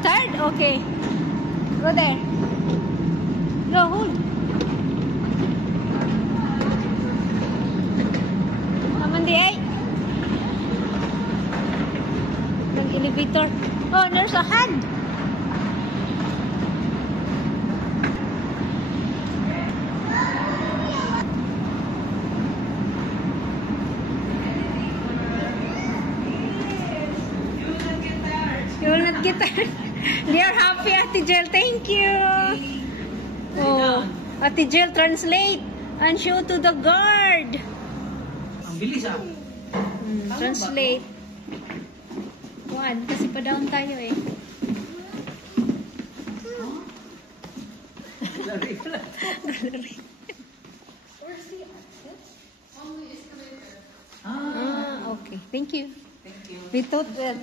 You're tired? Okay. Go there. Go, hold. Amandi ay. Nag-elevator. Oh, there's a hand. You will not get tired. They are happy, Ate Jel. Thank you. Oh, Ate Jel, translate and show to the guard. Ang bilis ah. Translate. One, kasi pa-down tayo eh. Gallery pala. Gallery. Where's the exit? On the escalator. Okay. Thank you. Thank you. We thought that